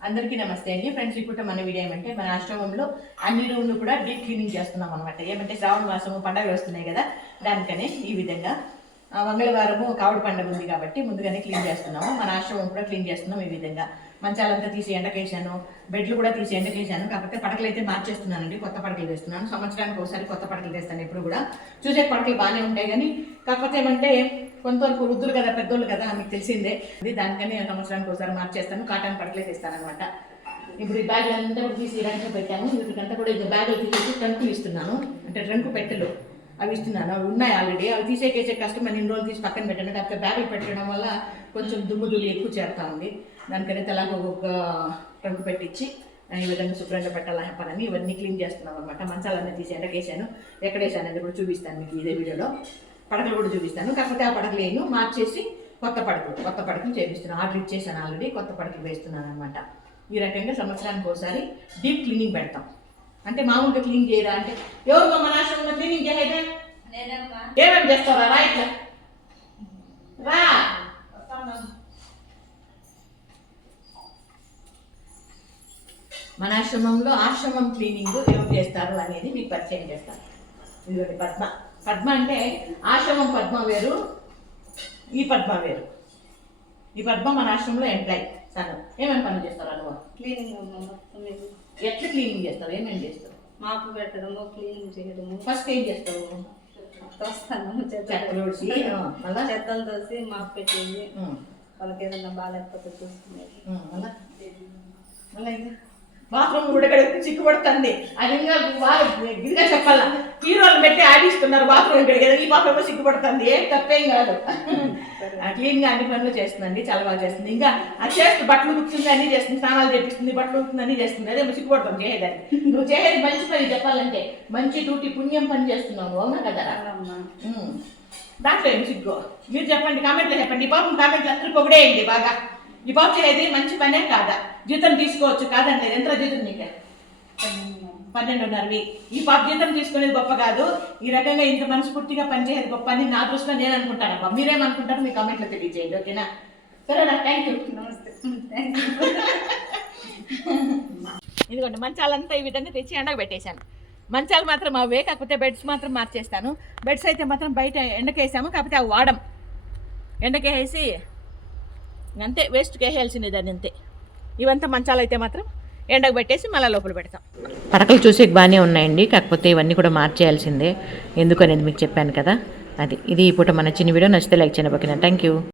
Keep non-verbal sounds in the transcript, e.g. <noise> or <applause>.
అందరికీ నమస్తే అండి. ఫ్రెండ్స్ ఇప్పుడు మన వీడియో ఏమంటే మన ఆశ్రమంలో అన్ని రూమ్లు కూడా డీప్ క్లీనింగ్ చేస్తున్నాం అనమాట ఏమంటే శ్రావణ మాసము పండగలు వస్తున్నాయి కదా దానికనే ఈ విధంగా మంగళవారము కావడి పండుగ ఉంది కాబట్టి ముందుగానే క్లీన్ చేస్తున్నాము. మన ఆశ్రమం కూడా క్లీన్ చేస్తున్నాం ఈ విధంగా. మంచాలంతా తీసి ఎండకేసాను. బెడ్లు కూడా తీసి ఎండకేసాను. కాకపోతే పడకలు అయితే మార్చేస్తున్నానండి. కొత్త పడకలు వేస్తున్నాను. సంవత్సరానికి ఒకసారి కొత్త పడకలు వేస్తాను ఎప్పుడు కూడా. చూసే పడకలు బాగానే ఉంటాయి కానీ కాకపోతే ఏమంటే కొంతవరకు వృద్ధులు కదా పెద్దోళ్ళు కదా మీకు తెలిసిందే. అది దానికని సంవత్సరానికి ఒకసారి మార్చేస్తాను. కాటన్ పడకలే తెస్తాను అనమాట ఇప్పుడు ఈ బ్యాగ్ అంతా కూడా తీసి రంకు పెట్టాను. వీటికంతా కూడా ఇది బ్యాగులు తీసేసి ట్రంకులు ఇస్తున్నాను. అంటే ట్రంకు పెట్టెలు. అవి ఇస్తున్నాను. అవి ఉన్నాయి ఆల్రెడీ అవి తీసేకేసే కష్టం నేను రోజులు తీసి పక్కన పెట్టాను కాకపోతే బ్యాగులు పెట్టడం వల్ల కొంచెం దుమ్ము దులి ఎక్కువ చేరుతా ఉంది. దానికైతే తెలాగ ఒక్కొక్క ట్రంక్ పెట్టించి ఈ విధంగా శుభ్రంగా పెట్టాలా పనని ఇవన్నీ క్లీన్ చేస్తున్నాం అనమాట మంచాలన్నీ తీసి ఎండకేసాను. ఎక్కడ వేసాను అనేది కూడా చూపిస్తాను మీకు ఇదే వీడియోలో. పడకలు కూడా చూపిస్తాను. కాకపోతే ఆ పడకలు వేయను మార్చేసి కొత్త పడకలు కొత్త పడకలు చేపిస్తున్నాను. ఆర్డర్ ఇచ్చేసాను ఆల్రెడీ కొత్త పడకలు వేస్తున్నాను అనమాట ఈ రకంగా సంవత్సరానికి ఒకసారి డీప్ క్లీనింగ్ పెడతాం. అంటే మామూలుగా క్లీన్ చేయరా అంటే ఎవరు మన నాశనం క్లీనింగ్ నేనమ్మా ఏమేమి చేస్తారా రా ఇట్లా రా మన ఆశ్రమంలో ఆశ్రమం క్లీనింగ్ ఎవరు చేస్తారు అనేది మీకు పరిచయం చేస్తాను. ఇదిగోండి పద్మ. పద్మ అంటే ఆశ్రమం పద్మ వేరు ఈ పద్మ వేరు. ఈ పద్మ మన ఆశ్రమంలో ఎంప్లాయ్ తను ఏమేమి పనులు చేస్తారు అనుభవం క్లీనింగ్. ఎట్లా క్లీనింగ్ చేస్తారు? ఏమేమి చేస్తారు? మాపు పెట్టడము క్లీనింగ్ చేయడము. ఫస్ట్ ఏం చేస్తావు తోస్తాను చెత్తలు ఊడ్చి, ఆ, మళ్ళా? చెత్తలు తోసి మాపు పెట్టేది. వాళ్ళకి ఏదన్నా బాగాలేకపోతే చూసుకునేది. మళ్ళా? బాత్రూమ్ కూడా ఇక్కడ చిక్కుపడుతుంది. అది ఇంకా బాగా ఇదిగా చెప్పాలా? హీరోలు పెట్టి ఆడిస్తున్నారు బాత్రూమ్ ఇక్కడ కదా ఈ పాప సిగ్గుపడుతుంది ఏం తప్పేం కాదు. క్లీన్గా అన్ని పనులు చేస్తుందండి చాలా బాగా చేస్తుంది. ఇంకా అది చేస్తుంది బట్టలు ఉతుకుతుంది అన్ని చేస్తుంది స్నానాలు చేపిస్తుంది బట్టలు ఉతుకుతుంది అన్ని చేస్తుంది. అదే సిగ్గుపడుతుంది చేసేదాన్ని నువ్వు చేసేది మంచి పని చెప్పాలంటే మంచి డ్యూటీ పుణ్యం పని చేస్తున్నావు అవునా కదా. దాంట్లో ఏం సిగ్గు? మీరు చెప్పండి కామెంట్లో చెప్పండి. పాపం కామెంట్లు అందరూ పొగిడేయండి బాగా. ఈ పాప చేసేది మంచి పనే కాదా? జీతం తీసుకోవచ్చు కాదండి ఎంత జీతం నీకు? పన్నెండున్నరవి ఈ పాప జీతం తీసుకునేది గొప్ప కాదు. ఈ రకంగా ఇంత మనస్ఫూర్తిగా పనిచేసేది గొప్ప అని నా దృష్టిలో నేను అనుకుంటాను అబ్బా మీరేమనుకుంటారు మీ కామెంట్లో తెలియజేయండి ఓకేనా? సరేనా థ్యాంక్ యూ నమస్తే. <laughs> ఇదిగోండి మంచాలంతా ఈ విధంగా తెచ్చి ఎండకు పెట్టేశాను. మంచాలు మాత్రం అవే కాకపోతే బెడ్స్ మాత్రం మార్చేస్తాను. బెడ్స్ అయితే మాత్రం బయట ఎండకేసాము కాకపోతే అవి వాడం ఎండకేసి అంతే వేస్ట్కి వేయాల్సింది దాన్ని అంతే. ఇవంతా మంచాలు అయితే మాత్రం ఎండకు పెట్టేసి మళ్ళీ లోపల పెడతాం. పడకలు చూసి బాగానే ఉన్నాయండి కాకపోతే ఇవన్నీ కూడా మార్చేయాల్సిందే. ఎందుకు అనేది మీకు చెప్పాను కదా. అది ఇది ఇప్పుడు మన చిన్న వీడియో. నచ్చితే లైక్ చేయండి థ్యాంక్ యూ